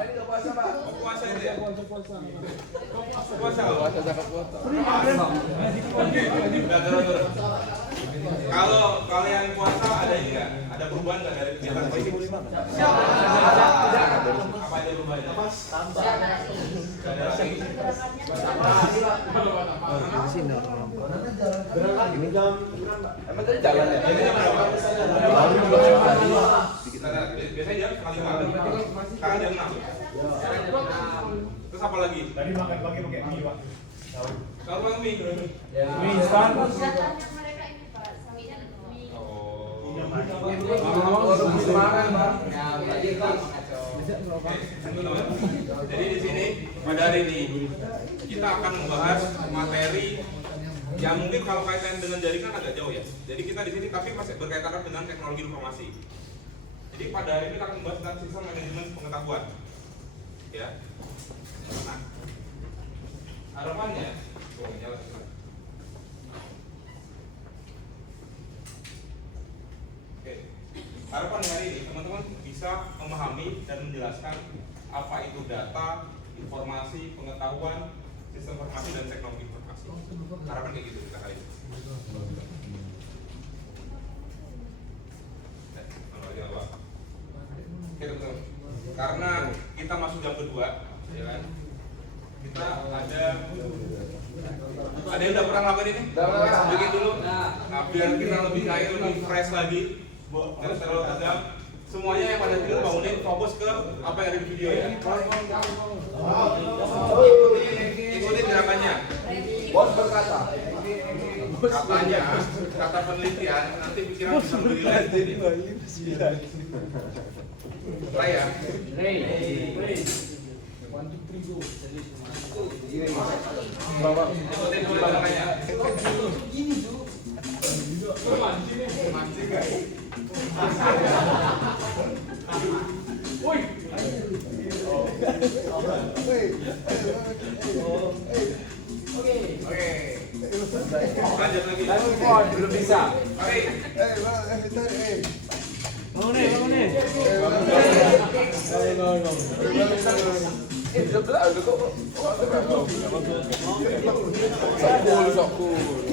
Pak ini nggak puasa Pak? Puasa itu ya? Puasa. Puasa. Zakat puasa. Kalau yang puasa ada ini nggak? Ada perubahan nggak dari kegiatan? Apa aja perubahannya? Ada lagi. Emang tadi jalan ya? Biasanya jam sekali makan. Sekarang jam 6. Terus apa lagi? Tadi makan pakai mie, Pak. Kalau bang mie. Mie instan. Jadi di sini pada hari ini kita akan membahas materi yang mungkin kalau kaitan dengan jaringan agak jauh ya. Jadi kita di sini tapi masih berkaitan dengan teknologi informasi. Jadi pada hari ini kita akan membahas tentang sistem manajemen pengetahuan. Ya. Nah, harapannya, harapan hari ini teman-teman bisa memahami dan menjelaskan apa itu data, informasi, pengetahuan, sistem informasi dan teknologi informasi. Harapan kayak gitu kita kali ini. Oke teman-teman, karena kita masuk jam kedua, ya kan? Kita ada yang udah pernah ngelakuin ini? Bikin dulu. Nah, biar kita lebih cair, lebih fresh lagi. Terus kalau ada semuanya yang pada video bangunin fokus ke apa yang ada di video ya. Ikutin gerakannya. Bos berkata. Katanya, kata penelitian nanti pikiran bisa berilai. Raya. Ikutin dulu gerakannya. Oke. Lanjut lagi. Belum bisa. Oke. Bangun nih.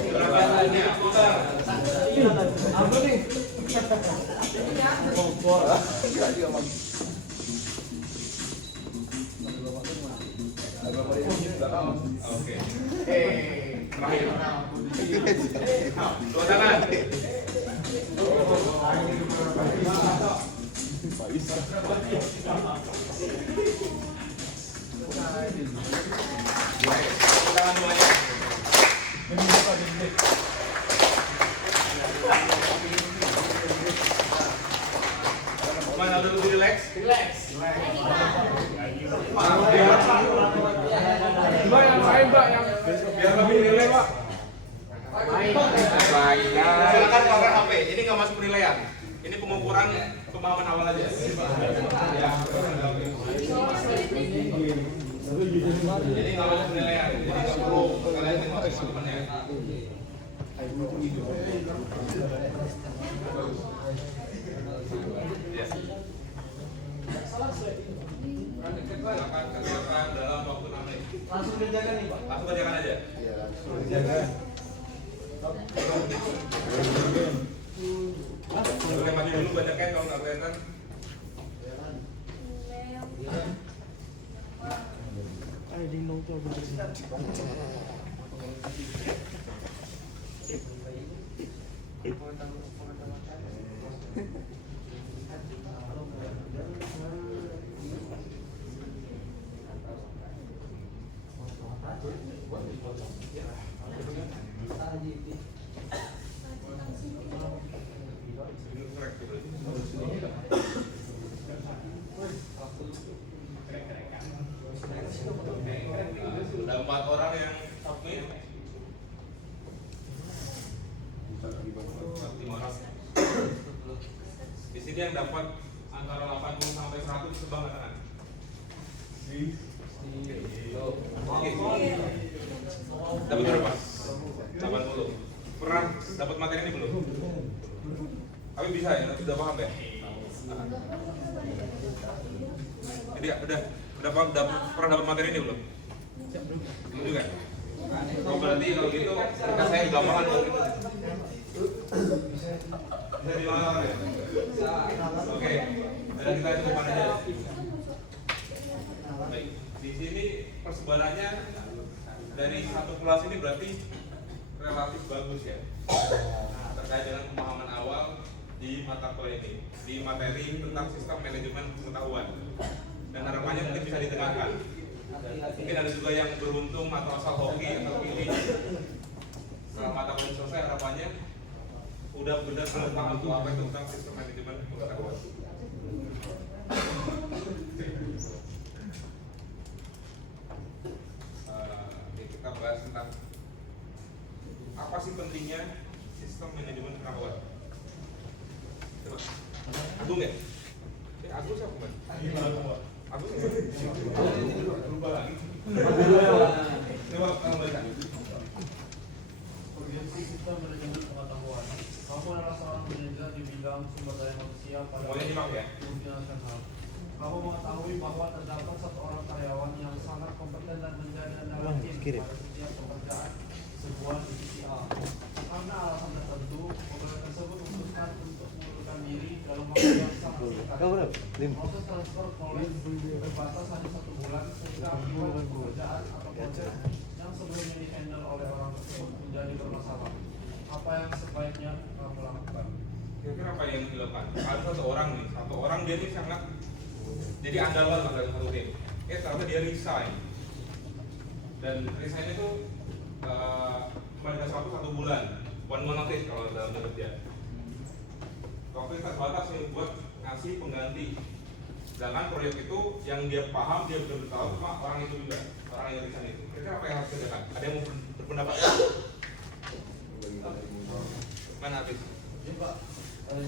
Gerakannya putar. Oke. Terakhir. Dua tangan. Tangan semuanya. Mana udah lebih relax? Mbak yang lain, Mbak, yang Biar lebih relax, Pak. Silakan keluarkan HP. Ini nggak masuk penilaian. Ini pengukuran pemahaman awal aja. Ya. Jadi nggak masuk penilaian. Jadi nggak perlu kalian tengok teman-temannya. Ya. Silakan kerjakan dalam waktu 6 menit. Langsung kerjakan nih Pak. Langsung kerjakan aja. Iya langsung kerjakan. Boleh maju dulu banyaknya kalau nggak kelihatan. Ada 4 orang yang submit. 5 orang. Di sini yang dapat antara 80 sampai 100 sebang tangan. Oke. Dapat berapa? 80. Pernah dapat materi ini belum? Tapi bisa ya, sudah paham ya? Jadi udah pernah dapat materi ini belum? Belum juga. Oh berarti kalau gitu rekan saya juga paham kalau gitu. Bisa diulang ya? Oke, dan kita coba aja. Baik, di sini persebarannya dari satu kelas ini berarti relatif bagus ya. Terkait dengan pemahaman awal di mata kuliah ini, di materi tentang sistem manajemen pengetahuan. Dan harapannya mungkin bisa ditengahkan. Mungkin ada juga yang beruntung atau asal hoki atau pilih. Setelah mata kuliah selesai, harapannya udah benar-benar paham tuh apa itu tentang sistem manajemen pengetahuan. Kita bahas tentang apa sih pentingnya sistem manajemen pengetahuan. Coba, Agung ya? Agung siapa kan? Agung berubah lagi. Coba kamu baca. Urgensi sistem manajemen pengetahuan. Kamu adalah seorang manajer di bidang sumber daya manusia pada Semuanya nyimak ya. dunia nasional. Kamu mengetahui bahwa terdapat satu orang karyawan yang sangat kompeten dan menjadi andalan tim pada setiap pekerjaan sebuah divisi A. Karena alasan tertentu, pegawai tersebut memutuskan untuk mengundurkan diri dalam waktu yang sangat singkat. Proses transfer knowledge terbatas hanya 1 bulan sehingga akibat pekerjaan atau proses yang sebelumnya di-handle oleh orang tersebut menjadi bermasalah. Apa yang sebaiknya kamu lakukan? Kira-kira apa yang dilakukan? Ada satu orang dia ini sangat jadi andalan dalam satu tim. Ternyata dia resign. Dan resign itu cuma dikasih waktu 1 bulan, 1 month notice kalau dalam kerja. Waktu itu terbatas nih buat ngasih pengganti. Sedangkan proyek itu yang dia paham, dia benar-benar tahu cuma orang itu juga, orang yang resign itu. Kira-kira apa yang harus dikerjakan? Ada yang mau berpendapat? Mana habis? Ya Pak, kalau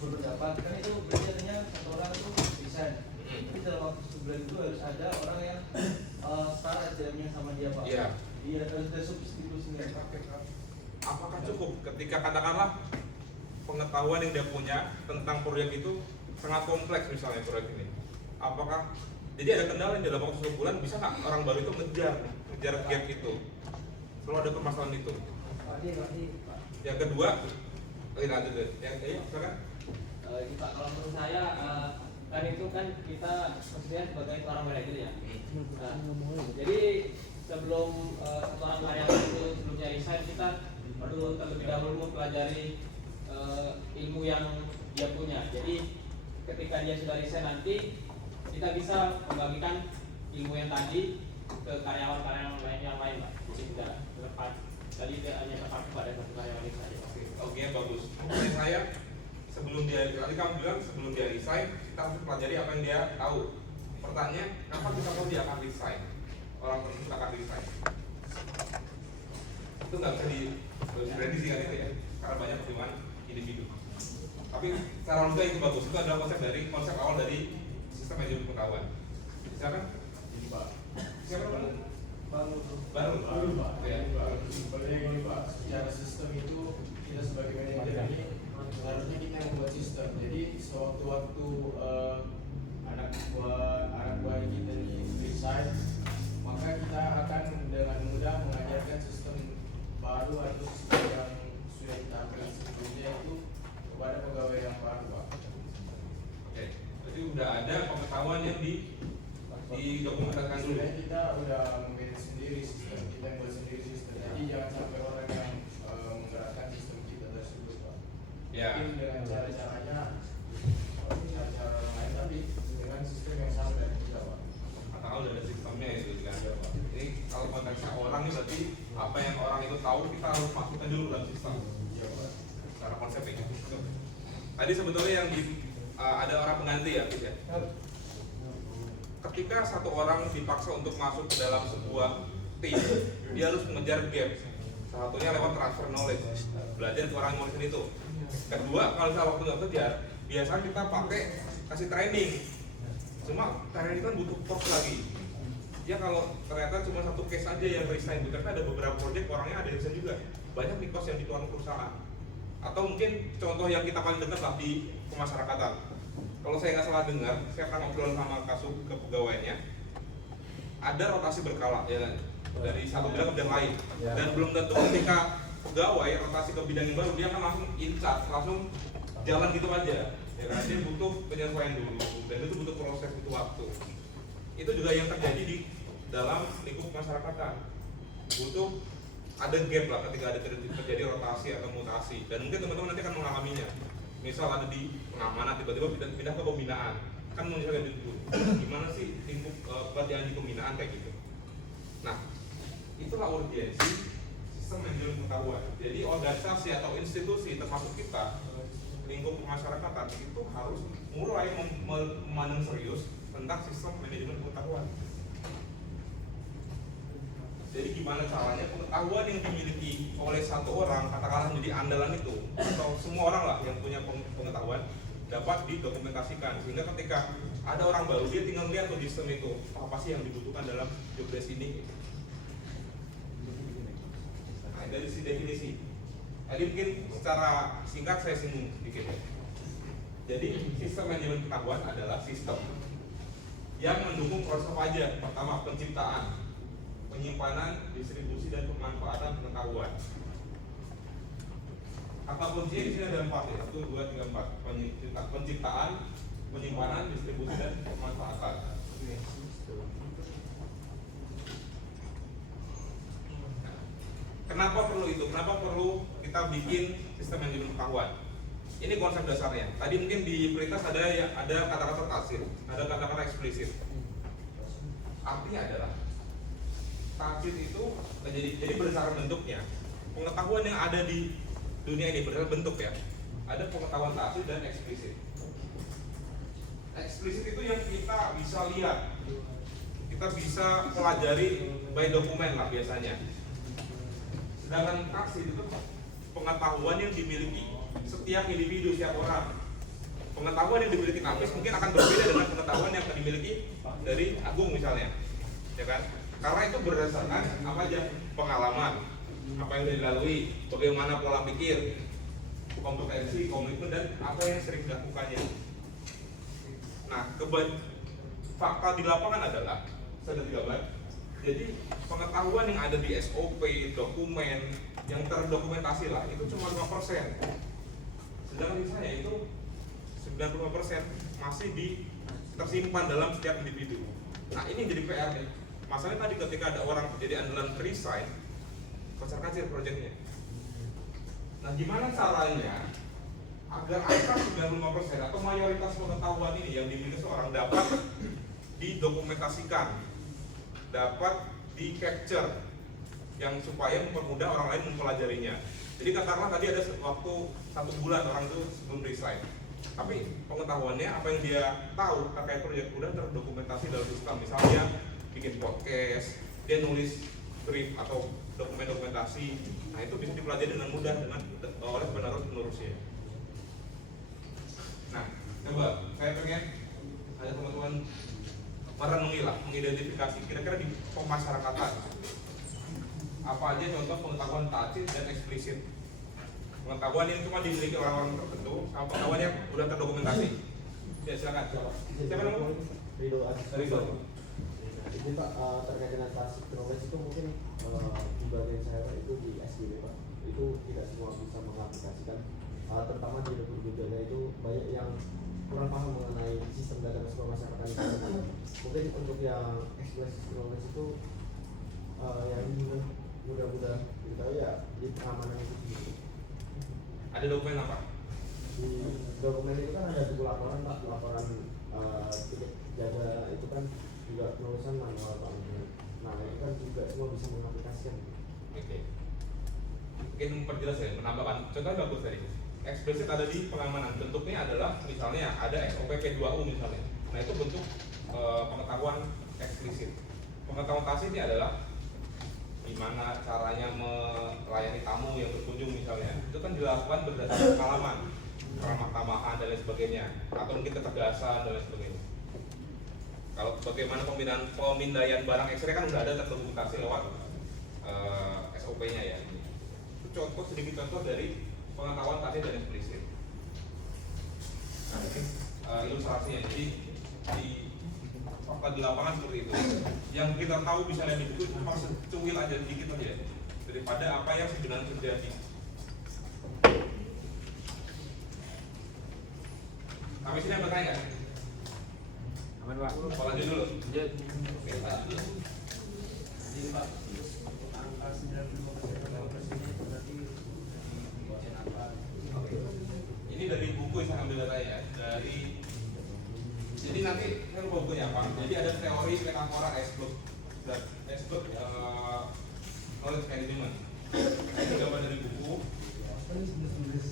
berpendapat kan itu biasanya satu orang itu resign. Tapi dalam waktu sebulan itu harus ada orang yang start ajarnya sama dia Pak. Iya. Iya, harus ada substitusinya. Apakah cukup ketika katakanlah pengetahuan yang dia punya tentang proyek itu sangat kompleks misalnya proyek ini? Apakah jadi ada kendala yang dalam waktu 1 bulan bisa nggak orang baru itu ngejar gap itu? Selalu ada permasalahan itu. Yang kedua, lanjut deh. Yang silakan. Pak, kalau menurut saya kan itu kan kita maksudnya sebagai seorang manajer ya. Jadi sebelum seorang karyawan itu sebelumnya resign kita perlu terlebih dahulu mempelajari ilmu yang dia punya. Jadi ketika dia sudah resign nanti kita bisa membagikan ilmu yang tadi ke karyawan-karyawan lain yang lain, Pak. Jadi tidak terlepas. Jadi dia hanya terpaku pada satu karyawan itu saja. Oke, bagus. Menurut saya sebelum dia, tadi kamu bilang sebelum dia resign kita harus pelajari apa yang dia tahu. Pertanyaannya, kapan kita tahu dia akan resign? Orang tersebut akan resign. Itu nggak bisa diprediksi kan itu ya, karena banyak pertimbangan individu. Tapi secara logika itu bagus. Itu adalah konsep awal dari sistem manajemen pengetahuan. Siapa? Pak. Siapa? Baru Pak. Ya. Sebenarnya gini Pak, secara sistem itu kita sebagai manajer ini harusnya kita yang membuat sistem. Jadi sewaktu-waktu anak buah kita ini resign, maka kita akan dengan mudah mengajarkan sistem baru atau sistem yang sudah kita ambil sebelumnya itu kepada pegawai yang baru Pak. Oke. Jadi udah ada pengetahuan yang didokumentasikan dulu. Sebenarnya kita udah memilih sendiri sistem, kita yang buat sendiri sistem. Jadi jangan sampai orang yang menggerakkan sistem kita tersebut Pak. Ya. Mungkin dengan cara-caranya cara orang lain, tapi dengan sistem yang sama dengan kita Pak. Atau udah ada sistemnya itu kan. Jadi kalau konteksnya orang ini berarti apa yang orang itu tahu kita harus masukkan dulu dalam sistem. Iya Pak. Secara konsepnya gitu. Tadi sebetulnya yang ada orang pengganti ya, Gus ya. Ketika satu orang dipaksa untuk masuk ke dalam sebuah tim, dia harus mengejar gap. Salah satunya lewat transfer knowledge, belajar ke orang yang itu. Kedua, kalau misalnya waktu nggak kejar, biasanya kita pakai kasih training. Cuma training kan butuh cost lagi. Ya kalau ternyata cuma satu case aja yang resign, karena ada beberapa project orangnya ada yang resign juga. Banyak nih cost yang dikeluarkan perusahaan. Atau mungkin contoh yang kita paling dekat lah di pemasyarakatan. kalau saya nggak salah dengar, saya pernah ngobrol sama kepegawaiannya, ada rotasi berkala ya kan? Dari satu bidang ke bidang lain, dan belum tentu ketika pegawai rotasi ke bidang yang baru dia kan langsung in-charge, langsung jalan gitu aja, ya kan? Dia butuh penyesuaian dulu, dan itu butuh proses, butuh waktu. Itu juga yang terjadi di dalam lingkup masyarakatan, butuh ada gap lah ketika ada terjadi rotasi atau mutasi, dan mungkin teman-teman nanti akan mengalaminya. Misal ada di pengamanan tiba-tiba pindah ke pembinaan, kan menyesuaikan dulu gimana sih lingkup pelatihan di pembinaan kayak gitu. Nah, itulah urgensi sistem manajemen pengetahuan. Jadi organisasi atau institusi termasuk kita lingkup masyarakatan itu harus mulai memandang serius tentang sistem manajemen pengetahuan. Jadi gimana caranya pengetahuan yang dimiliki oleh satu orang, katakanlah menjadi andalan itu, atau semua orang lah yang punya pengetahuan dapat didokumentasikan, sehingga ketika ada orang baru dia tinggal lihat tuh di sistem itu apa sih yang dibutuhkan dalam job desk ini. Nah, dari si definisi. Jadi mungkin secara singkat saya singgung sedikit ya. Jadi sistem manajemen pengetahuan adalah sistem yang mendukung proses apa aja? Pertama, penciptaan, penyimpanan, distribusi, dan pemanfaatan pengetahuan. Kata kuncinya di sini ada 4 ya, 1, 2, 3, 4. Penciptaan, penyimpanan, distribusi, dan pemanfaatan. Kenapa perlu itu? Kenapa perlu kita bikin sistem manajemen pengetahuan? Ini konsep dasarnya. Tadi mungkin di prioritas ada kata-kata taksir, ada kata-kata eksplisit. Artinya adalah taksir itu jadi berdasarkan bentuknya. Pengetahuan yang ada di dunia ini berdasarkan bentuk ya. Ada pengetahuan taksir dan eksplisit. Eksplisit itu yang kita bisa lihat, kita bisa pelajari by dokumen lah biasanya. Sedangkan taksir itu pengetahuan yang dimiliki setiap individu, setiap orang. Pengetahuan yang dimiliki Nafis mungkin akan berbeda dengan pengetahuan yang dimiliki dari Agung misalnya, ya kan? Karena itu berdasarkan apa aja, pengalaman, apa yang sudah dilalui, bagaimana pola pikir, kompetensi, komitmen, dan apa yang sering dilakukannya. Nah, fakta di lapangan adalah sudah 13. Jadi pengetahuan yang ada di SOP, dokumen, yang terdokumentasi lah, itu cuma 5%. Sedangkan di saya itu 95% masih tersimpan dalam setiap individu. Nah, ini jadi PR nih. Masalahnya tadi ketika ada orang jadi andalan resign, kocar-kacir proyeknya. Nah, gimana caranya agar angka 95% atau mayoritas pengetahuan ini yang dimiliki seorang dapat didokumentasikan, dapat di-capture, yang supaya mempermudah orang lain mempelajarinya. Jadi katakanlah tadi ada waktu 1 bulan orang itu sebelum resign, tapi pengetahuannya, apa yang dia tahu terkait proyek udah terdokumentasi dalam sistem. Misalnya bikin podcast, dia nulis brief atau dokumentasi. Nah, itu bisa dipelajari dengan mudah oleh penerus-penerusnya. Nah, coba saya pengen ada teman-teman merenungi lah, mengidentifikasi kira-kira di pemasyarakatan apa aja contoh pengetahuan taksir dan eksplisit. Pengetahuan yang cuma dimiliki orang-orang tertentu sama pengetahuan yang udah terdokumentasi. Ya, silakan. Siapa namanya? Ridho. Jadi Pak, terkait dengan taksir knowledge itu mungkin di bagian saya itu di SDW Pak, itu tidak semua bisa mengaplikasikan, terutama di Republik Indonesia itu banyak yang kurang paham mengenai sistem data masyarakat itu. Mungkin untuk yang eksplisit knowledge itu yang mudah-mudahan kita ya di pengamanan itu sendiri. Ada dokumen apa? Di dokumen itu kan ada buku laporan Pak, laporan titik jaga itu kan juga penulisan manual Pak. Nah, itu kan juga semua bisa mengaplikasikan. Oke. Mungkin memperjelas ya, menambahkan. Contohnya bagus tadi. Eksplisit ada di pengamanan. Bentuknya adalah misalnya ada SOP P2U misalnya. Nah, itu bentuk pengetahuan eksplisit. Pengetahuan taksir ini adalah gimana caranya melayani tamu yang berkunjung misalnya. Itu kan dilakukan berdasarkan pengalaman, ramah tamahan dan lain sebagainya, atau mungkin ketegasan dan lain sebagainya. Kalau bagaimana pemindaian barang X-ray kan udah ada terdokumentasi lewat SOP-nya ya. Itu sedikit contoh dari pengetahuan taksir dan eksplisit. Nah, ilustrasinya. Jadi di fakta di lapangan seperti itu. Yang kita tahu bisa lihat di buku cuma secuil aja sedikit aja daripada apa yang sebenarnya terjadi. Sampai sini ada tanya? Aman Pak. Lanjut dulu. Lanjut. Oke, lanjut dulu. Jadi Pak, angka 95% ini berarti dibawain apa? Ini dari buku yang saya ambil datanya ya. Jadi nanti saya lupa bukunya apa. Jadi ada teori metafora Esbjerg dan Esbjerg knowledge management. Ini gambar dari buku.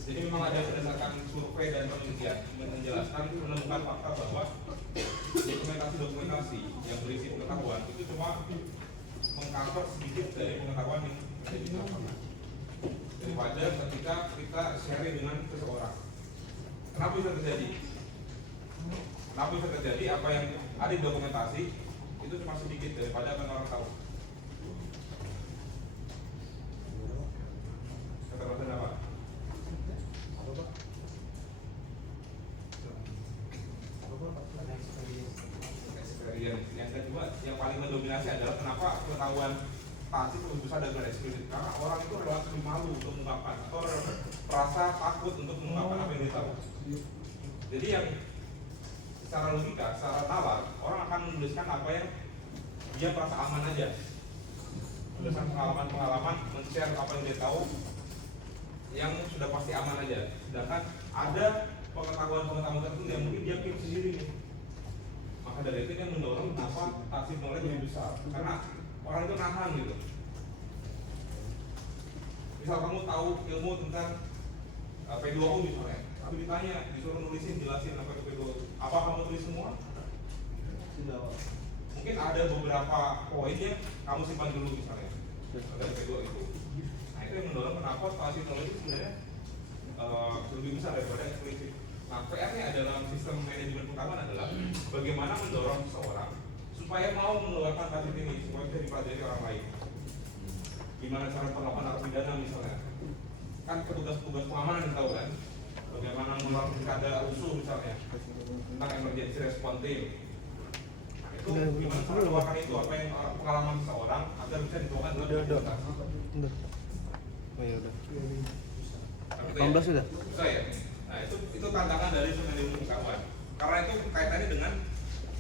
Jadi memang ada berdasarkan survei dan penelitian menjelaskan menemukan fakta bahwa dokumentasi yang berisi pengetahuan itu cuma mengcover sedikit dari pengetahuan yang ada di lapangan. Daripada ketika kita sharing dengan seseorang. Kenapa bisa terjadi? Kenapa bisa terjadi? Apa yang ada di dokumentasi itu cuma sedikit daripada apa yang orang tahu. Kata-kata apa? Experience. Yang kedua, yang paling mendominasi adalah kenapa pengetahuan pasif lebih besar daripada experience. Karena orang itu relatif malu untuk mengungkapkan atau merasa takut untuk mengungkapkan apa yang dia tahu. Jadi yang secara logika, secara nalar, orang akan menuliskan apa yang dia merasa aman aja. Berdasarkan pengalaman, men-share apa yang dia tahu yang sudah pasti aman aja. Sedangkan ada pengetahuan tertentu yang mungkin dia pikir sendiri nih. Maka dari itu dia mendorong kenapa taksir knowledge lebih besar. Karena orang itu nahan gitu. Misal kamu tahu ilmu tentang P2O misalnya, tapi ditanya, disuruh nulisin, jelasin apa itu P2O. Apa kamu tulis semua? Tidak. Mungkin ada beberapa poin yang kamu simpan dulu misalnya dari P2O itu. Nah itu yang mendorong kenapa taksir knowledge itu sebenarnya lebih besar daripada eksplisit. Nah, PR-nya dalam sistem manajemen pengetahuan adalah bagaimana mendorong seseorang supaya mau mengeluarkan kasus ini supaya bisa dipelajari orang lain. Gimana cara penerapan narapidana misalnya? Kan petugas-petugas pengamanan tahu kan? Bagaimana mengeluarkan keadaan rusuh misalnya tentang emergency response team. Nah, itu gimana cara mengeluarkan itu apa yang pengalaman seseorang agar bisa dibawakan dalam komunitas. Oh ya udah. 18 sudah. Susah ya? Nah itu tantangan dari manajemen pengetahuan. Karena itu kaitannya dengan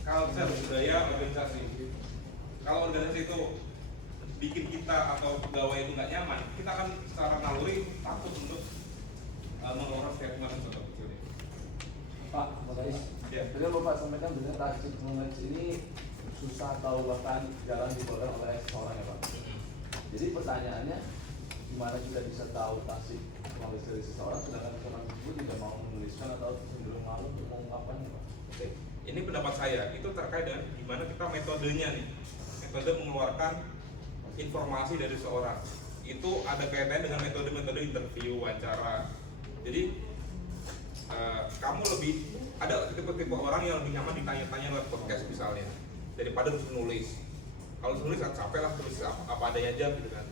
culture, budaya organisasi. Kalau organisasi itu bikin kita atau pegawai itu nggak nyaman, kita akan secara naluri takut untuk mengeluarkan statement seperti itu. Pak, Mas Ya. Tadi Bapak sampaikan benar taksir knowledge ini susah atau bahkan jarang dikeluarkan oleh seseorang ya Pak. Jadi pertanyaannya, gimana kita bisa tahu taksir knowledge dari seseorang sedangkan seseorang tersebut tidak mau menuliskan atau cenderung malu untuk mengungkapkannya Pak? Oke. Ini pendapat saya, itu terkait dengan gimana kita metodenya nih. Metode mengeluarkan informasi dari seseorang. Itu ada kaitannya dengan metode-metode interview, wawancara. Jadi kamu lebih ada tipe-tipe orang yang lebih nyaman ditanya-tanya lewat podcast misalnya daripada terus nulis. Kalau nulis capek lah, tulis apa adanya aja gitu kan.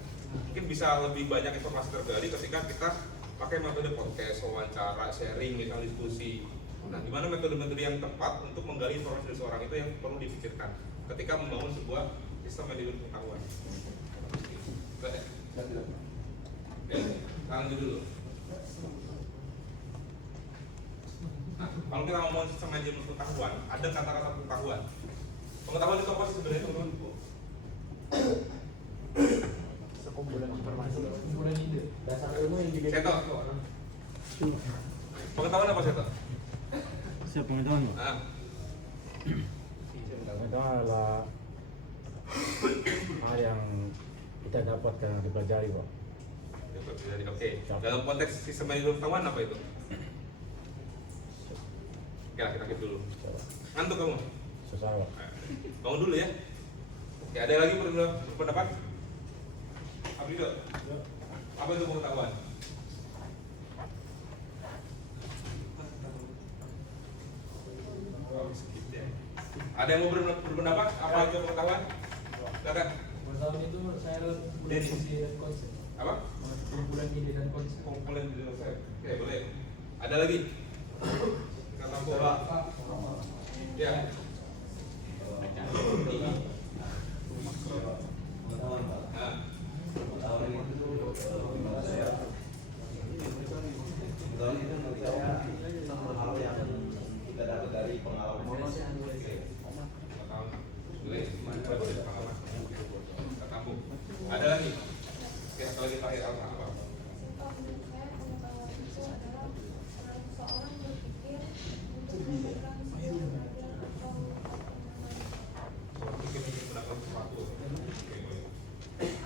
Mungkin bisa lebih banyak informasi tergali ketika kita pakai metode podcast, wawancara, sharing, misalnya diskusi. Nah, gimana metode-metode yang tepat untuk menggali informasi dari seorang itu yang perlu dipikirkan ketika membangun sebuah sistem manajemen pengetahuan. Oke, lanjut dulu. Nah, kalau kita ngomong sistem manajemen pengetahuan, ada kata-kata pengetahuan. Pengetahuan itu apa sih sebenarnya teman-teman? Sekumpulan informasi, sekumpulan ide. Dasar ilmu yang dimiliki Seto. seseorang. Pengetahuan apa Seto? Siapa pengetahuan Pak? Nah, Pengetahuan adalah hal yang kita dapatkan yang dipelajari Pak. oke. Dalam konteks sistem manajemen pengetahuan apa itu? Ya, kita keep dulu. Ngantuk kamu? Susah Pak. Bangun dulu ya. Oke, ada lagi berpendapat? Abdido, apa itu pengetahuan? Ada yang mau berpendapat? Apa itu pengetahuan? Silakan. Pengetahuan itu menurut saya adalah kumpulan ide dan konsep. Apa? Kumpulan ide dan konsep. Komponen di dalam saya. Oke, boleh. Ada lagi? Kata Pak, Ya. Pengetahuan Pak. Nah, Pengetahuan itu menurut saya pengetahuan itu menurut saya hal yang kita dapat dari pengalaman. Ada lagi? Ya, kalau kita lihat apa?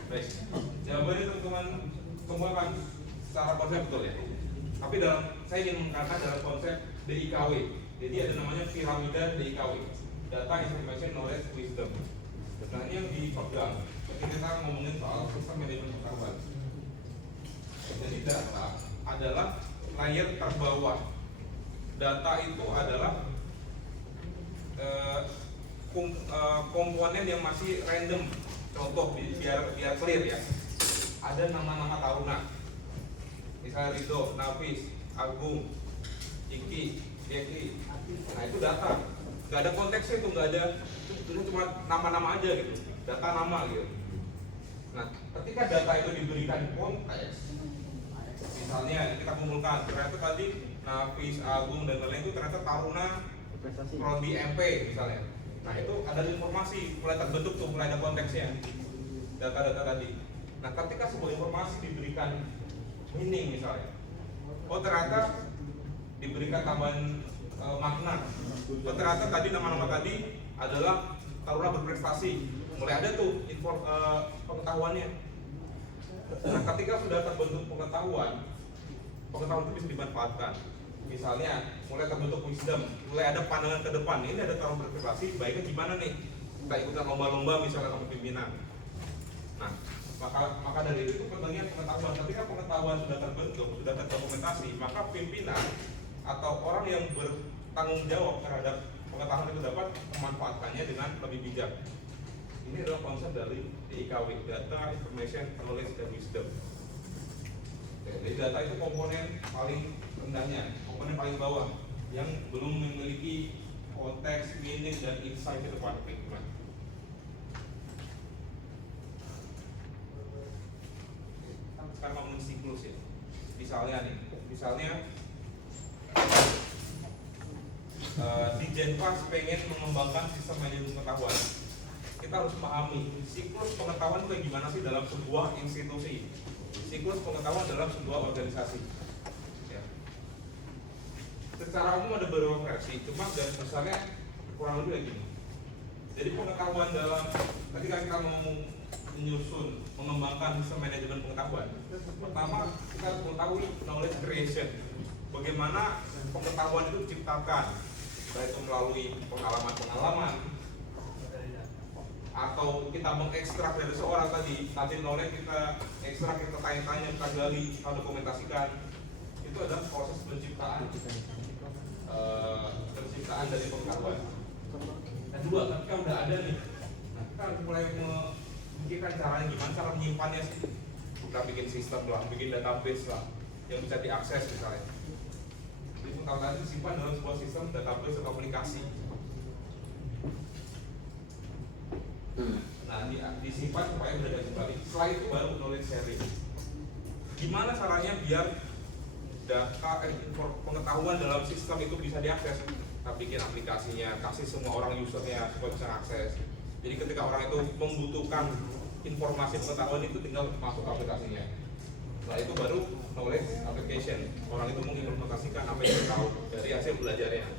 Baik, jawabannya teman-teman semua kan secara konsep betul ya. Tapi saya ingin mengatakan dalam konsep DIKW. Jadi ada namanya piramida DIKW, Data Information Knowledge Wisdom. Nah ini yang dipegang ketika kita ngomongin soal sistem manajemen pengetahuan. Jadi data adalah layer terbawah. Data itu adalah komponen yang masih random. Contoh biar clear ya. Ada nama-nama taruna. Misalnya Ridho, Nafis, Agung, Iki, Jeki. Nah itu data. Gak ada konteksnya itu, gak ada. Itu cuma nama-nama aja gitu. Data nama gitu. Nah ketika data itu diberikan konteks, misalnya kita kumpulkan ternyata tadi Nafis, Agung dan lain-lain itu ternyata taruna prodi MP misalnya. Nah itu ada informasi, mulai terbentuk tuh, mulai ada konteksnya data-data tadi. Nah ketika sebuah informasi diberikan meaning misalnya, oh ternyata diberikan tambahan makna, oh ternyata tadi nama-nama tadi adalah taruna berprestasi, mulai ada tuh pengetahuannya. Nah ketika sudah terbentuk pengetahuan itu bisa dimanfaatkan. Misalnya mulai terbentuk wisdom, mulai ada pandangan ke depan. Ini ada taruna berprestasi, baiknya gimana nih? Kita ikutan lomba-lomba misalnya sama pimpinan. Nah, maka dari itu pentingnya pengetahuan. Ketika pengetahuan sudah terbentuk, sudah terdokumentasi, maka pimpinan atau orang yang bertanggung jawab terhadap pengetahuan itu dapat memanfaatkannya dengan lebih bijak. Ini adalah konsep dari DIKW, Data Information Knowledge dan Wisdom. Jadi data itu komponen paling rendahnya, komponen paling bawah yang belum memiliki konteks, meaning, dan insight ke depan lingkungan. Sekarang ngomongin siklus ya. Misalnya di Jenpas pengen mengembangkan sistem manajemen pengetahuan. Kita harus pahami siklus pengetahuan itu kayak gimana sih dalam sebuah institusi. Siklus pengetahuan dalam sebuah organisasi. Ya. Secara umum ada beberapa versi, cuma dan misalnya kurang lebih kayak gini. Jadi pengetahuan dalam ketika kita mau menyusun, mengembangkan sistem manajemen pengetahuan, pertama kita harus mengetahui knowledge creation. Bagaimana pengetahuan itu diciptakan, baik itu melalui pengalaman-pengalaman atau kita mengekstrak dari seorang tadi knowledge kita ekstrak, kita tanya-tanya, kita gali, kita dokumentasikan. Itu adalah proses penciptaan dari pengetahuan. Kedua, ketika udah ada nih, nah kita mulai memikirkan caranya gimana, cara menyimpannya sih. Kita bikin sistem lah, bikin database lah yang bisa diakses misalnya. Jadi pengetahuan itu disimpan dalam sebuah sistem database atau aplikasi. Nah, disimpan supaya mudah kembali. Setelah itu baru knowledge sharing. Gimana caranya biar data pengetahuan dalam sistem itu bisa diakses? Kita bikin aplikasinya, kasih semua orang usernya supaya bisa akses. Jadi ketika orang itu membutuhkan informasi pengetahuan itu tinggal masuk aplikasinya. Setelah itu baru knowledge application. Orang itu mengimplementasikan apa yang dia tahu dari hasil belajarnya.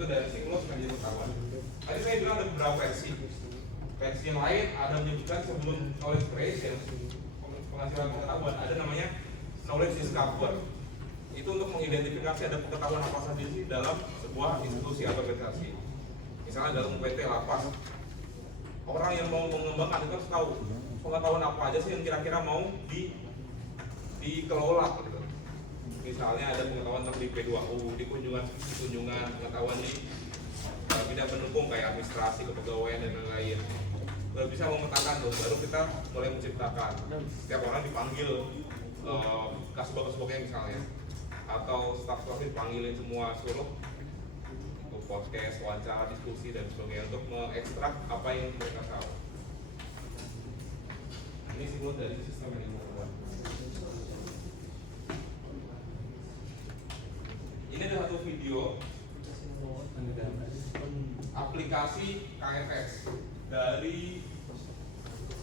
Itu dari siklus manajemen pengetahuan. Tadi saya bilang ada beberapa versi. Versi yang lain ada menyebutkan sebelum knowledge creation, penghasilan pengetahuan, ada namanya knowledge discover. Itu untuk mengidentifikasi ada pengetahuan apa saja sih dalam sebuah institusi atau organisasi. Misalnya dalam PT lapas, orang yang mau mengembangkan itu harus tahu pengetahuan apa aja sih yang kira-kira mau dikelola gitu. Misalnya ada pengetahuan tentang di P2U, di kunjungan pengetahuan di bidang pendukung kayak administrasi, kepegawaian dan lain-lain. Udah bisa memetakan tuh, baru kita mulai menciptakan. Setiap orang dipanggil kasubag-kasubagnya misalnya, atau staf-staf dipanggilin semua suruh podcast, wawancara, diskusi dan sebagainya untuk mengekstrak apa yang mereka tahu. Ini simbol dari sistem yang dilakukan. Ini ada satu video aplikasi KFS dari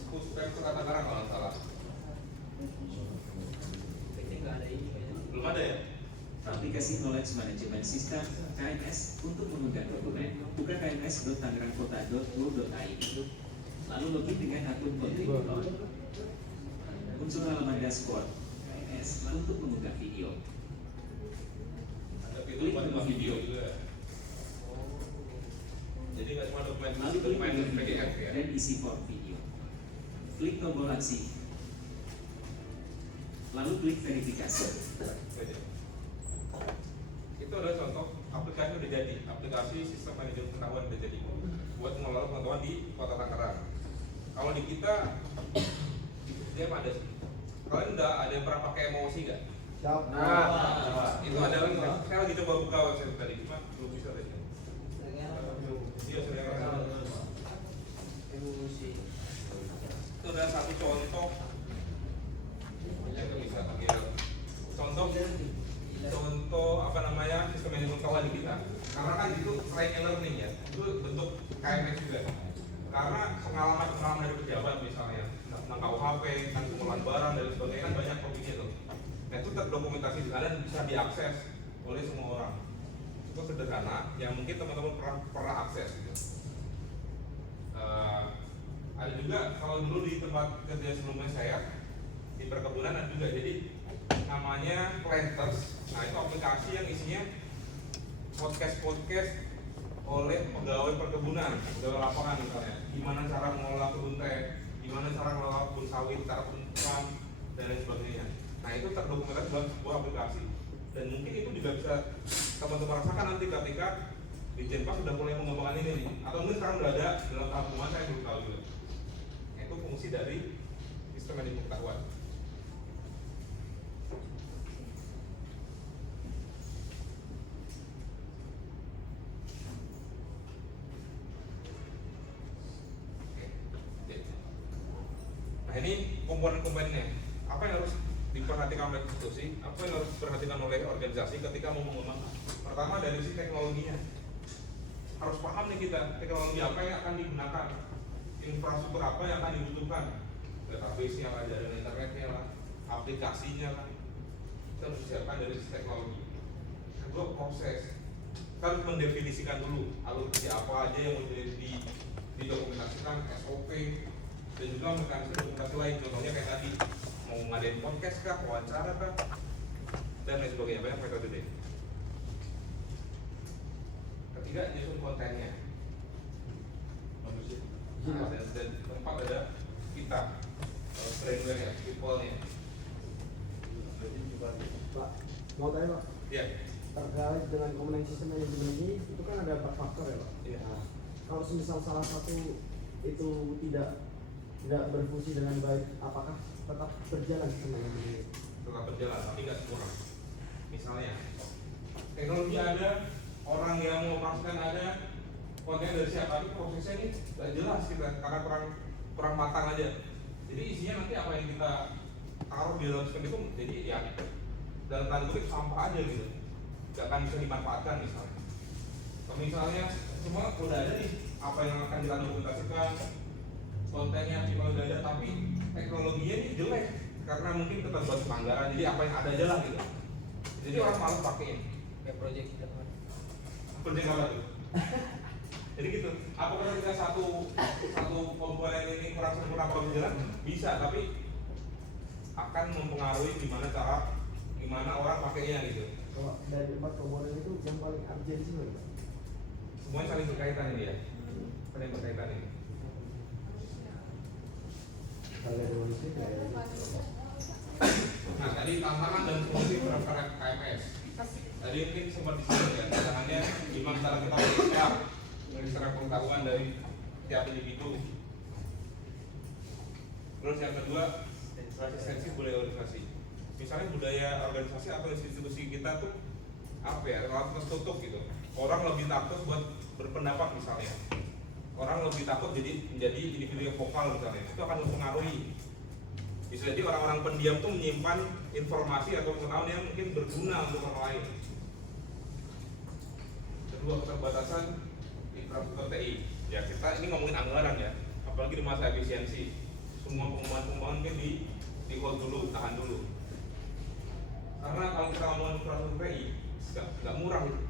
Puspem Kota Tangerang kalau nggak salah. Belum ada ya? Aplikasi Knowledge Management System KMS untuk mengunggah dokumen. Buka kms.tangerangkota.go.id. Lalu login dengan akun kontributor. Muncul halaman dashboard KMS untuk mengunggah video. Ada fitur buat video juga. Jadi nggak cuma dokumen Lalu klik PDF ya. dan isi form video. Klik tombol aksi. Lalu klik verifikasi. Itu adalah contoh aplikasi udah jadi, aplikasi sistem manajemen pengetahuan udah jadi buat mengelola pengetahuan di Kota Tangerang. Kalau di kita dia apa ada? Kalian udah ada yang pernah pakai emosi nggak? Nah, Itu adalah saya lagi coba buka website tadi, cuma belum bisa tadi. Iya, sering itu adalah satu contoh yang bisa panggil contoh apa namanya sistem manajemen pengetahuan di kita. Karena kan itu selain e-learning ya, itu bentuk KMS juga. Karena pengalaman dari pejabat misalnya tentang KUHP, tentang pengolahan barang dan sebagainya kan banyak topiknya tuh. Nah itu terdokumentasi di sana dan bisa diakses oleh semua orang. Itu sederhana yang mungkin teman-teman pernah akses gitu. Ada juga kalau dulu di tempat kerja sebelumnya saya di perkebunan ada juga, jadi namanya Planters. Nah itu aplikasi yang isinya podcast oleh pegawai perkebunan, pegawai lapangan misalnya. Gimana cara mengelola kebun teh, gimana cara mengelola kebun sawit, cara penuntutan dan lain sebagainya. Nah itu terdokumentasi dalam sebuah aplikasi. Dan mungkin itu juga bisa teman-teman rasakan nanti ketika di Jenpas sudah mulai mengembangkan ini nih. Atau mungkin sekarang sudah ada dalam tahap pengumuman, saya belum tahu juga. Nah, itu fungsi dari sistem manajemen pengetahuan. Nah ini komponen-komponennya. Apa yang harus diperhatikan oleh institusi, apa yang harus diperhatikan oleh organisasi ketika mau mengembangkan? Pertama dari sisi teknologinya, harus paham nih kita teknologi apa yang akan digunakan, infrastruktur apa yang akan dibutuhkan, database-nya lah, jaringan internetnya lah, aplikasinya lah, kita harus siapkan dari sisi teknologi. Kedua proses, kita harus mendefinisikan dulu alur kerja apa aja yang mau didokumentasikan, SOP, dan juga mekanisme dokumentasi lain, contohnya kayak tadi mau ngadain podcast kah, wawancara kah, dan lain sebagainya, banyak metode deh. Ketiga, nyusun kontennya. Dan keempat ada kita, brandware ya, people-nya. Pak, mau tanya Pak, Iya. terkait dengan komponen sistem manajemen ini itu kan ada 4 faktor ya Pak. Iya. Nah, kalau misal salah satu itu tidak berfungsi dengan baik, apakah tetap berjalan sistem manajemen ini? Tetap berjalan, tapi nggak sempurna. Misalnya, teknologi ada, orang yang mengoperasikan ada, konten dari siapa, tapi prosesnya ini nggak jelas kita karena kurang matang aja. Jadi isinya nanti apa yang kita taruh di dalam sistem itu jadi ya dalam tanda kutip sampah aja gitu, nggak akan bisa dimanfaatkan misalnya. Kalau misalnya semua udah ada nih apa yang akan kita dokumentasikan, kontennya people udah ada, tapi teknologinya ini jelek karena mungkin ketentuan pelanggaran, jadi apa yang ada aja lah gitu. Jadi orang malas pakein. Kayak project kita kan. Project apa tuh? Jadi gitu. Apakah ketika satu komponen ini kurang sempurna kalau berjalan? Bisa, tapi akan mempengaruhi gimana orang pakainya gitu. Kalau dari 4 komponen itu yang paling urgent sih Pak? Semuanya saling berkaitan ini ya. Saling berkaitan ini. Kalau dari manusia kayak Nah tadi tantangan dan fungsi berperan KMS. Tadi mungkin sempat disebut ya, tantangannya gimana cara kita mengekstra pengetahuan dari tiap individu. Terus yang kedua, resistensi budaya organisasi. Misalnya budaya organisasi atau institusi kita tuh apa ya, relatif tertutup gitu. orang lebih takut buat berpendapat misalnya, orang lebih takut menjadi individu yang vokal misalnya, itu akan mempengaruhi. Bisa jadi orang-orang pendiam tuh menyimpan informasi atau pengetahuan yang mungkin berguna untuk orang lain. Kedua, keterbatasan infrastruktur TI. Ya kita ini ngomongin anggaran ya, apalagi di masa efisiensi, semua pembangunan mungkin di hold dulu, tahan dulu. Karena kalau kita ngomongin infrastruktur TI, nggak murah itu.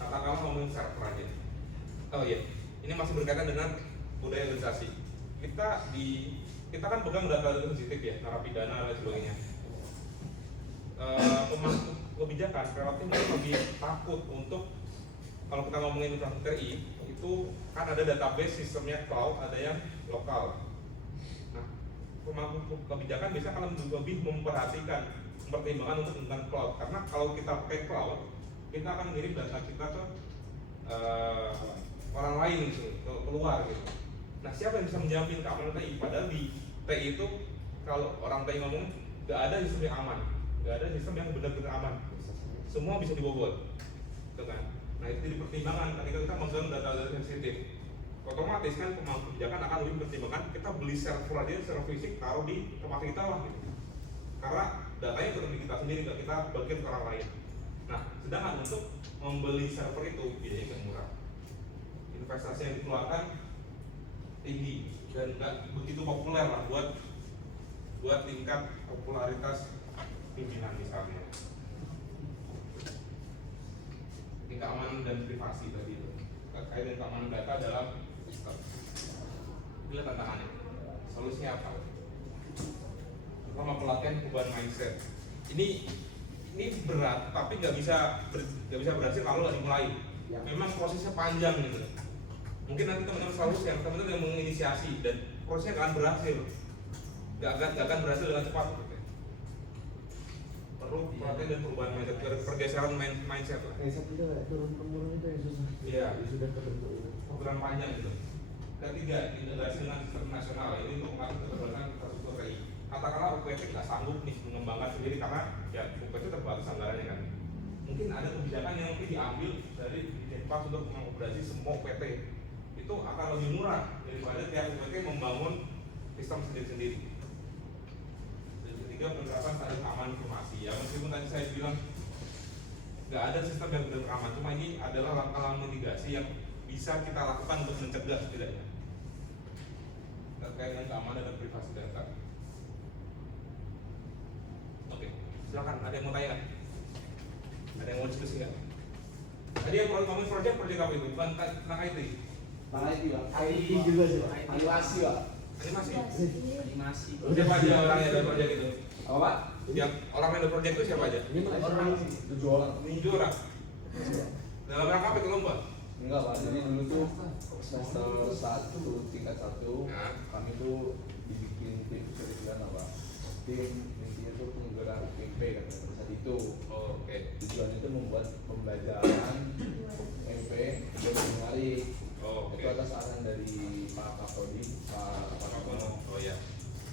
Katakanlah ngomongin server aja. Oh iya, ini masih berkaitan dengan budaya organisasi. Kita kan pegang data sensitif ya, narapidana dan sebagainya. Pemangku kebijakan relatif lebih takut untuk, kalau kita ngomongin infrastruktur TI, itu kan ada database sistemnya cloud, ada yang lokal. Nah, pemangku kebijakan bisa kalau lebih memperhatikan, mempertimbangkan untuk menggunakan cloud, karena kalau kita pakai cloud, kita akan ngirim data kita ke orang lain gitu, keluar gitu. Nah, siapa yang bisa menjamin keamanan TI? Padahal di TI itu kalau orang TI ngomong nggak ada sistem yang aman, nggak ada sistem yang benar-benar aman. Semua bisa dibobol, gitu kan? Nah, itu jadi pertimbangan ketika kita memegang data-data sensitif. Otomatis kan pemangku kebijakan akan lebih mempertimbangkan kita beli server aja secara fisik taruh di tempat kita lah gitu. Karena datanya tetap di kita sendiri, nggak kita bagian ke orang lain. Nah, sedangkan untuk membeli server itu biayanya nggak murah. Investasi yang dikeluarkan tinggi dan nggak begitu populer lah buat tingkat popularitas pimpinan misalnya. Ini keamanan dan privasi tadi itu terkait dengan keamanan data dalam sistem. Inilah tantangannya. Solusinya apa? Pertama, pelatihan perubahan mindset. Ini berat, tapi nggak bisa berhasil kalau nggak dimulai. Memang prosesnya panjang gitu. Mungkin nanti teman-teman selalu yang teman-teman yang menginisiasi dan prosesnya nggak akan berhasil, nggak akan berhasil dengan cepat. Gitu. Perlu pelatihan dan perubahan mindset, pergeseran mindset lah. Mindset itu turun temurun itu yang susah. Iya, Sudah kebentuk itu. program panjang gitu. Ketiga, integrasi dengan sistem nasional. Ini untuk mengatur keterbatasan infrastruktur TI. Katakanlah UPT nggak sanggup nih mengembangkan sendiri karena ya UPT terbatas anggarannya kan. Mungkin ada kebijakan yang mungkin diambil dari Denpas untuk mengoperasi semua UPT. Itu akan lebih murah daripada tiap UPT membangun sistem sendiri-sendiri. Dan ketiga, penerapan standar aman informasi. Ya meskipun tadi saya bilang nggak ada sistem yang benar aman, cuma ini adalah langkah-langkah mitigasi yang bisa kita lakukan untuk mencegah setidaknya terkait dengan keamanan dan privasi data. Oke, silakan. Ada yang mau tanya? Ada yang mau diskusi nggak? Tadi yang ngomongin proyek apa itu? Bukan tentang IT. Mana itu ya? IT juga sih, Pak. Animasi ya. Animasi. Siapa aja orang yang ada proyek itu? Apa Pak? Yang orang yang ada proyek itu siapa aja? Ini Orang 7 orang. 7 orang. Dalam rangka apa itu lomba? Enggak Pak, jadi dulu tuh semester 1 tingkat 1 Ya. kami tuh dibikin tim kebetulan apa? Tim intinya tuh penggerak MP kan pada saat itu. Oh, oke. Tujuannya itu membuat pembelajaran MP dan hari. Oh, oke. Itu atas arahan dari Pak Kapolri, Pak Kapolri, Oh ya.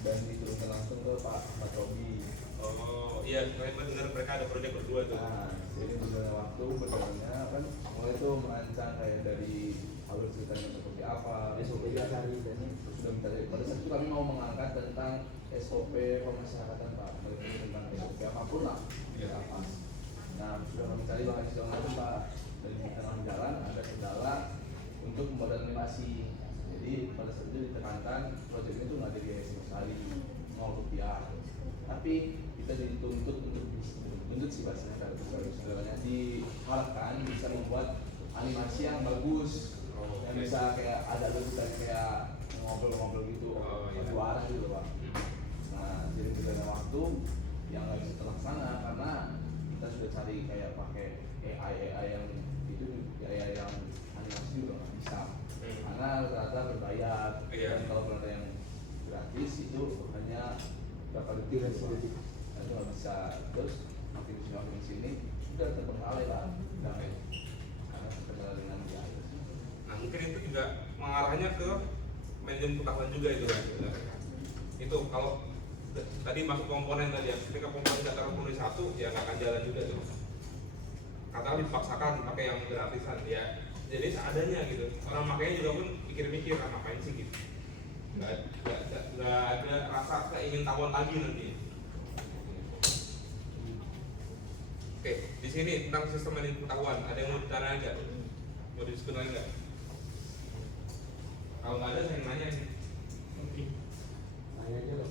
dan diturunkan langsung ke Pak Robi. Oh iya, saya dengar mereka ada proyek berdua tuh. Nah, jadi berjalan waktu berjalannya kan mulai tuh merancang kayak dari alur ceritanya seperti apa, SOP cari dan sudah mencari. Pada saat itu kami mau mengangkat tentang SOP pemasyarakatan Pak, meliput tentang SOP apapun lah, Iya. apa. Nah, sudah kami cari bahan segala macam Pak. Dan di tengah jalan ada kendala untuk pembuatan animasi. Jadi pada saat itu ditekankan proyek ini tuh nggak ada biaya sama sekali, ₹0. Tapi kita dituntut sih bahasanya kalau sebenarnya diharapkan bisa membuat animasi yang bagus, yang bisa kayak ada lukisan kayak ngobrol-ngobrol gitu, dua arah gitu Pak. Nah, jadi berjalan waktu yang nggak bisa terlaksana karena kita sudah cari kayak pakai AI yang itu AI yang animasi juga nggak bisa, karena rata-rata berbayar. Iya. Dan kalau ada yang gratis itu hanya berapa detik itu nggak bisa. Terus makin sini udah terbengkalai lah, karena terkendala dengan biaya. Nah mungkin itu juga mengarahnya ke manajemen pengetahuan juga itu kan. Itu kalau tadi masuk komponen tadi ya, ketika komponen nggak terpenuhi satu ya nggak akan jalan juga tuh. katakan dipaksakan pakai yang gratisan ya. Jadi seadanya gitu. Orang makanya juga pun mikir-mikir ngapain sih gitu. Nggak ada rasa keingin tahuan lagi nanti. Oke, di sini tentang sistem manajemen pengetahuan ada yang mau ditanya nggak? Mau diskusi lagi nggak? Kalau nggak ada saya nanya sih. Nanya aja loh.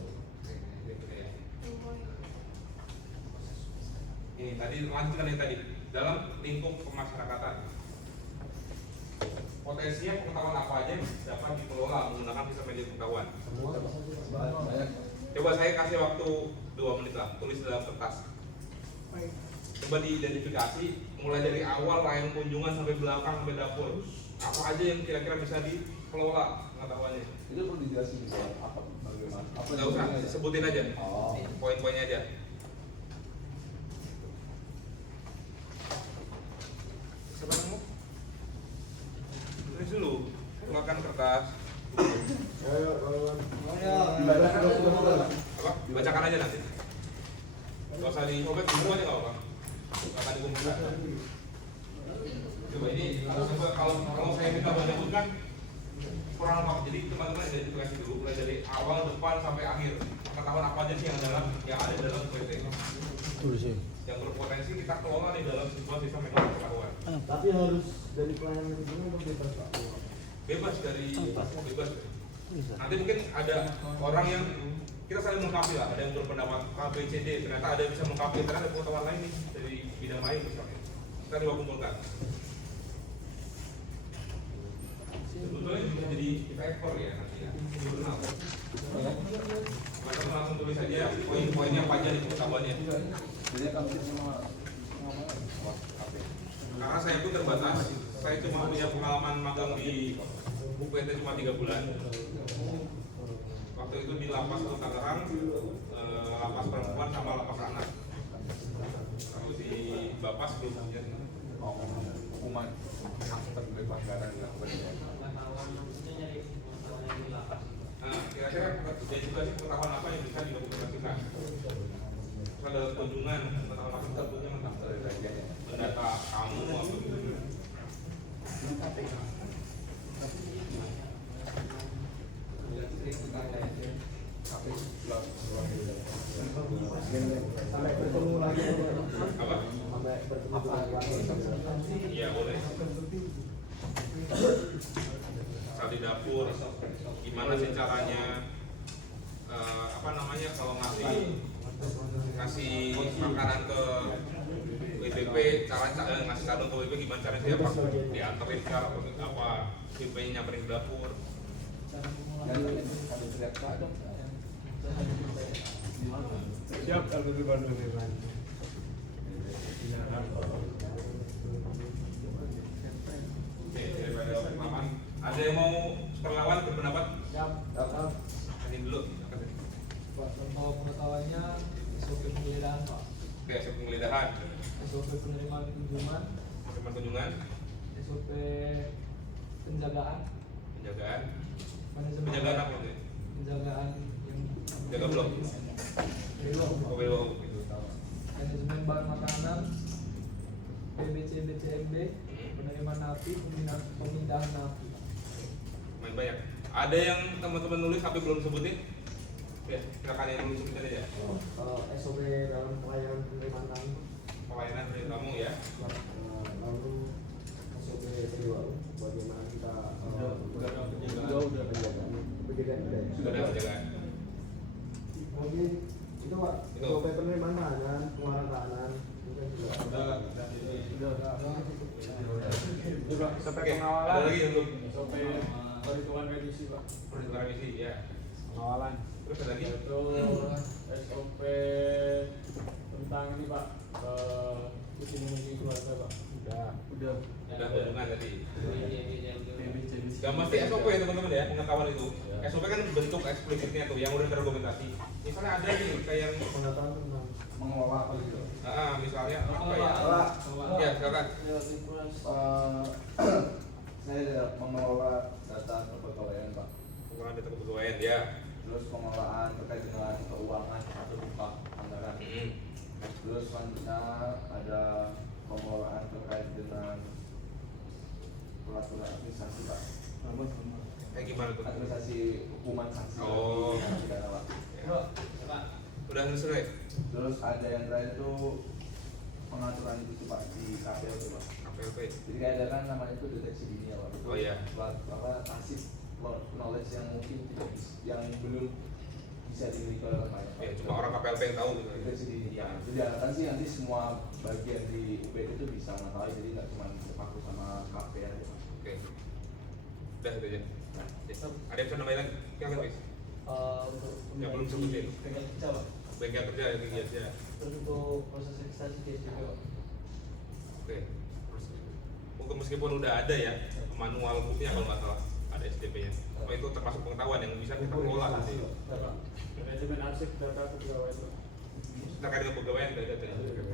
Ini tadi lanjutkan yang tadi dalam lingkup pemasyarakatan. Potensinya pengetahuan apa aja yang dapat dikelola menggunakan sistem manajemen pengetahuan. Semua banyak. Coba saya kasih waktu 2 menit lah, tulis dalam kertas. Coba diidentifikasi mulai dari awal layanan kunjungan sampai belakang sampai dapur. Apa aja yang kira-kira bisa dikelola pengetahuannya? Itu perlu dijelasin gitu, apa bagaimana? Apa Nggak usah, yang- sebutin aja. Oh. Poin-poinnya aja. Siapa nemu? Tulis dulu, keluarkan kertas. ayo kawan. Apa? Bacakan aja nanti. Gak usah disobek, semua aja nggak apa-apa. Nggak akan dikumpulkan. Coba ini, coba kalau saya minta menyebutkan kurang lebih, jadi teman-teman identifikasi dulu mulai dari awal depan sampai akhir. Pengetahuan apa aja sih yang ada dalam PT. Yang berpotensi kita kelola di dalam sebuah sistem manajemen pengetahuan. Tapi harus dari pelayanan manajemen atau bebas Pak? Bebas dari bebas. Nanti mungkin ada orang yang kita saling melengkapi lah, ada yang berpendapat A, B, C, D, ternyata ada yang bisa melengkapi, ternyata ada pengetahuan lain nih dari bidang lain misalnya. Kita coba kumpulkan. Sebetulnya bisa jadi paper ya nanti ya, jurnal. Maka langsung tulis aja poin-poinnya apa aja di pengetahuannya. Jadi akan semua Karena saya pun terbatas, saya cuma punya pengalaman magang di UPT cuma 3 bulan. Waktu itu di lapas Tangerang, lapas perempuan sama lapas anak. Kalau di Bapas belum punya. hukuman terbebas negara dilakukan. Nah, kira-kira edukasi pengetahuan apa yang bisa didokumentasikan? Misalnya dalam kunjungan, pengetahuan apa yang tentunya mendata kamu apa gitu. Sampai bertemu lagi. Apa? Sampai bertemu lagi. Iya boleh. Saat di dapur, gimana sih caranya? Apa namanya kalau ngasih makanan ke WBP, cara ngasih kado ke WBP gimana caranya dia pas dianterin cara apa WBP-nya nyamperin ke dapur. Ada teriak dong. Siap kalau di Bandung ya. Oke, daripada pengalaman, ada yang mau perlawan berpendapat? Siap. Ini dulu. Pak, contoh pengetahuannya SOP penggeledahan Pak, Oke, SOP penggeledahan, SOP penerimaan kunjungan, penerimaan kunjungan, SOP penjagaan, penjagaan, manajemen penjagaan apa itu? penjagaan yang Jaga blok. belok, Oh, gitu. manajemen bahan makanan, PBC BCMB, penerimaan napi, pemindahan napi. Main banyak. Ada yang teman-teman nulis tapi belum sebutin? Ya, silakan yang belum sebutin aja. SOP dalam pelayanan penerimaan kami. Pelayanan dari kamu ya. Lalu SOP kedua bagaimana kita penjagaan Sudah ada penjagaan. mungkin itu Pak Itu. SOP penerimaan tahanan pengeluaran tahanan mungkin juga Oke, ada lagi yang belum? Perhitungan revisi Pak. Perhitungan revisi ya. Pengawalan. Terus ada lagi? Itu SOP tentang ini Pak, visi misi keluarga Pak. Udah. Sudah kunjungan tadi. Iya. Gak mesti SOP ya teman-teman ya, pengetahuan itu. SOP kan bentuk eksplisitnya tuh yang udah terdokumentasi. Misalnya ada nih kayak yang pengetahuan tentang Mengelola apa gitu? misalnya apa ya? Ya, silakan. Saya mengelola data kepegawaian Pak. Pengelolaan data kepegawaian ya. Terus pengelolaan terkait dengan keuangan atau buka anggaran. Terus selanjutnya ada pengelolaan terkait dengan peraturan administrasi Pak. Kayak gimana tuh? Administrasi hukuman sanksi. Oh. Pidana Pak. Pak, Udah selesai? Terus ada yang terakhir itu pengaturan itu Pak di KPLP Pak. KPLP. Jadi kayak ada kan namanya itu deteksi dini ya Pak. Itu Oh, iya. kasih knowledge yang mungkin tidak yang belum bisa dimiliki oleh orang lain. Ya, cuma orang KPLP yang tahu gitu. Deteksi dini ya. Jadi diharapkan sih nanti semua bagian di UPT itu bisa mengetahui, jadi nggak cuma terpaku sama KP aja Pak. Oke. Udah itu aja. Nah, ada yang bisa nambahin lagi? Silakan, Bis. Untuk Yang belum sebutin. bengkel kerja Pak. Bengkel kerja yang tinggi aja. Terus untuk proses registrasi di SPP Pak. Oke. Terus, meskipun udah ada ya manual booknya kalau nggak salah ada STP-nya. Oh, itu termasuk pengetahuan yang bisa kita kelola nanti. Ya, Pak. Manajemen arsip data kepegawaian. Terkait dengan pegawaian udah ada.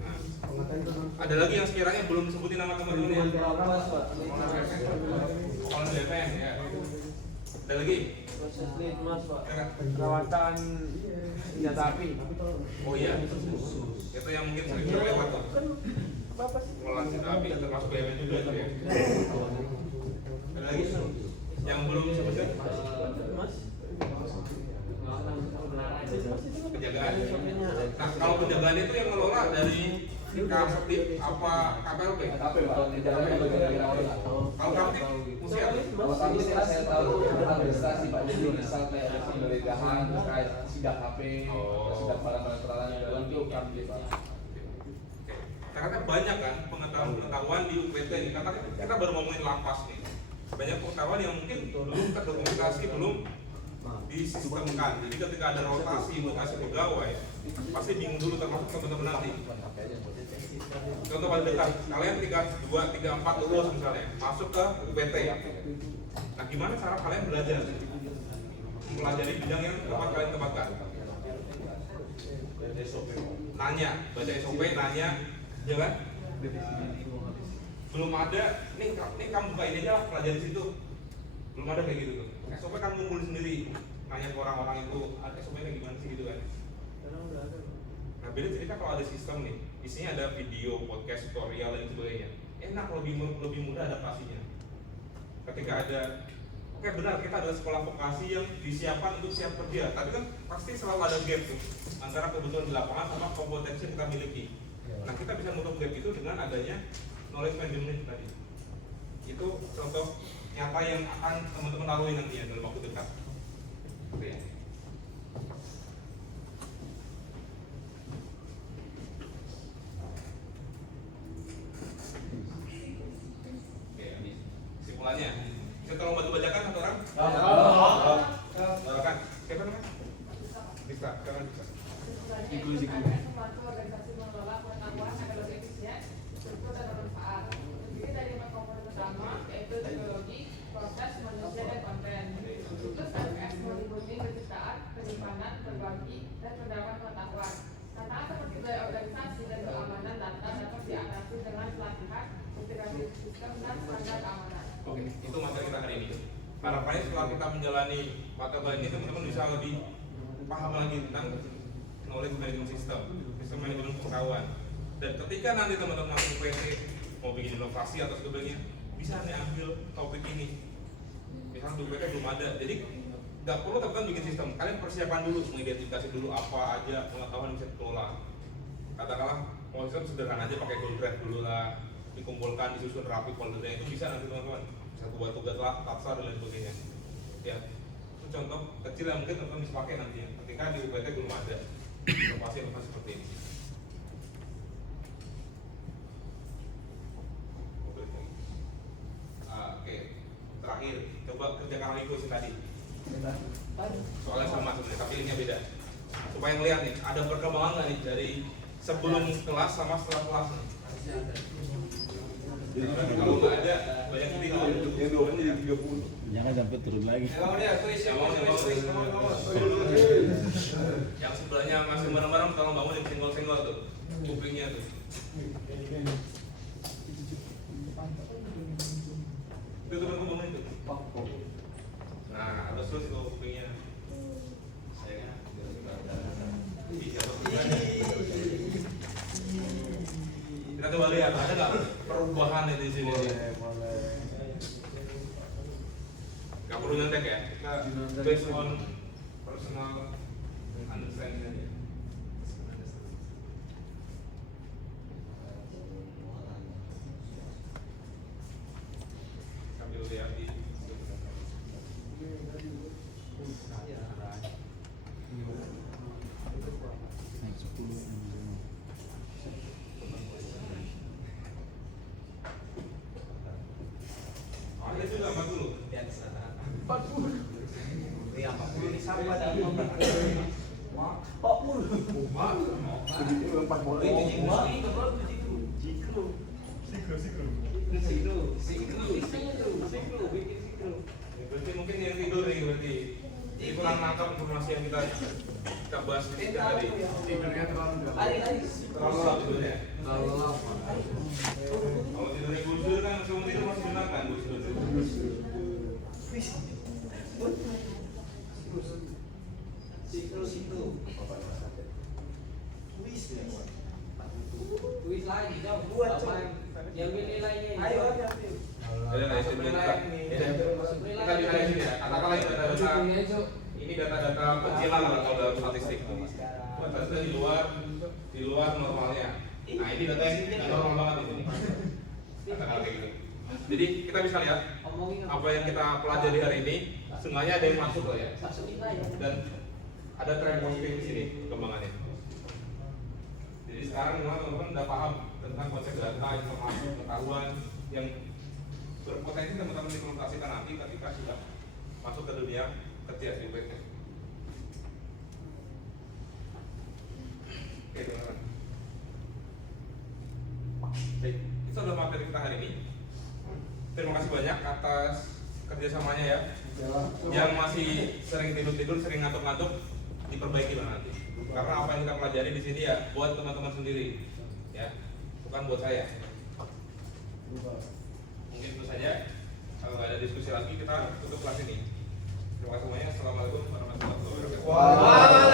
Nah, Pengertian tentang ada lagi yang sekiranya belum sebutin nama teman-teman ya? Mas Pak. Kalau DPN ya. Ada lagi? Proses lead Mas Pak. Perawatan senjata api. Oh iya. Itu yang mungkin sering terlewat tuh. Pengelolaan senjata api termasuk BMN juga itu ya. Ada lagi? Yang belum sebutin? Mas. Penjagaan. Nah, kalau penjagaan itu yang ngelola dari Kaptip apa KPLP? KP Pak, tidak ada bagian dari Kalau Kaptip mesti apa? Kalau kami tidak saya tahu administrasi Pak, jadi misal kayak ada penggeledahan terkait sidak HP, sidak barang-barang peralatan di dalam itu kami Pak. Oke. Karena banyak kan pengetahuan di UPT ini. Karena kita baru ngomongin lapas nih. Banyak pengetahuan yang mungkin belum terdokumentasi, belum disistemkan. Jadi ketika ada rotasi mutasi pegawai, pasti bingung dulu termasuk teman-teman nanti. Contoh paling dekat, kalian 3, 2, 3, 4 lulus misalnya, masuk ke UPT. Nah, gimana cara kalian belajar? Mempelajari bidang yang dapat kalian tempatkan. Nanya, baca SOP, nanya, ya kan? Belum ada, nih kamu buka ini aja, pelajari situ. Belum ada kayak gitu tuh. SOP kan ngumpul sendiri, nanya ke orang-orang itu, ada SOP-nya gimana sih gitu kan? Nah, beda cerita kalau ada sistem nih, isinya ada video, podcast, tutorial dan sebagainya. Enak, lebih mudah adaptasinya. Ketika ada, oke benar kita ada sekolah vokasi yang disiapkan untuk siap kerja, tapi kan pasti selalu ada gap tuh antara kebutuhan di lapangan sama kompetensi yang kita miliki. Nah, kita bisa menutup gap itu dengan adanya knowledge management tadi. Itu contoh nyata yang akan teman-teman lalui nantinya dalam waktu dekat. Oke. Oke, ini kesimpulannya. Saya tolong bantu bacakan satu orang. Bacakan. Siapa namanya? Bisa, jangan bisa. Inklusi membantu organisasi mengelola pengetahuan agar lebih efisien, struktur dan bermanfaat. Terdiri dari 4 komponen utama, yaitu teknologi, proses, manusia, dan konten. Situs RPS meliputi penciptaan, penyimpanan, berbagi, dan pendapat pengetahuan. Tantangan seperti budaya organisasi dan keamanan data dapat diatasi dengan pelatihan, integrasi sistem, dan standar keamanan. Oke, itu materi kita hari ini. Harapannya setelah kita menjalani materi ini, teman-teman bisa lebih paham lagi tentang knowledge management system, sistem manajemen pengetahuan. Dan ketika nanti teman-teman masuk PT mau bikin inovasi atau sebagainya, bisa nih ambil topik ini. Misalnya di PT belum ada, jadi nggak perlu teman-teman bikin sistem. Kalian persiapan dulu, mengidentifikasi dulu apa aja pengetahuan yang bisa dikelola. Katakanlah mau sistem sederhana aja pakai Google Drive dulu lah, dikumpulkan, disusun rapi foldernya, itu bisa nanti teman-teman. Bisa buat tugas lah, tatsa dan lain sebagainya. Ya, itu contoh kecil yang mungkin teman-teman bisa pakai nanti. Ketika di UPT belum ada inovasi-inovasi seperti ini. Oke, terakhir coba kerjakan hal itu tadi. Soalnya sama sebenarnya, tapi ini beda. Supaya ngeliat nih, ada perkembangan nggak nih dari sebelum kelas sama setelah kelas nih. Kalau nggak ada, banyak tidur. Yang 20 jadi 30. Jangan sampai turun lagi. Yang sebelahnya masih bareng-bareng, tolong bangun yang senggol-senggol tuh, kupingnya tuh. Itu teman-teman bangun itu. Nah, terus itu kupingnya. Kita coba coba lihat ada nggak perubahan di sini? Nggak perlu nyontek ya, kita based on personal understanding aja. Sambil lihat di ada juga 40. Berarti mungkin yang tidur nih berarti. Jadi kurang nangkap informasi yang kita bahas di sini tadi. Tidurnya terlalu Terlalu lama tidurnya. Kalau tidurnya Gus Dur kan semua tidur masih benar kan Gus Dur. Siklus itu. Kuis lagi jauh. Yang nilainya. Ayo. Ada nggak istilah kita bisa di sini ya. Katakanlah ini data-data ini data-data kecilan lah kalau dalam statistik. Batasnya di luar normalnya. Nah ini data yang nggak normal banget di sini. Katakanlah kayak gitu. Jadi kita bisa lihat apa yang kita pelajari hari ini, semuanya ada yang masuk loh ya. Dan ada tren positif di sini perkembangannya. Jadi sekarang memang teman-teman udah paham tentang konsep data, informasi, pengetahuan yang berpotensi teman-teman implementasikan nanti ketika sudah masuk ke dunia kerja di UPT. Oke teman-teman. Baik, itu adalah materi kita hari ini. Terima kasih banyak atas kerjasamanya ya. Yang masih sering tidur-tidur, sering ngantuk-ngantuk, diperbaiki lah nanti. Karena apa yang kita pelajari di sini ya buat teman-teman sendiri, ya, bukan buat saya. Mungkin itu saja. Kalau nggak ada diskusi lagi kita tutup kelas ini. Terima kasih semuanya. Assalamualaikum warahmatullahi wabarakatuh.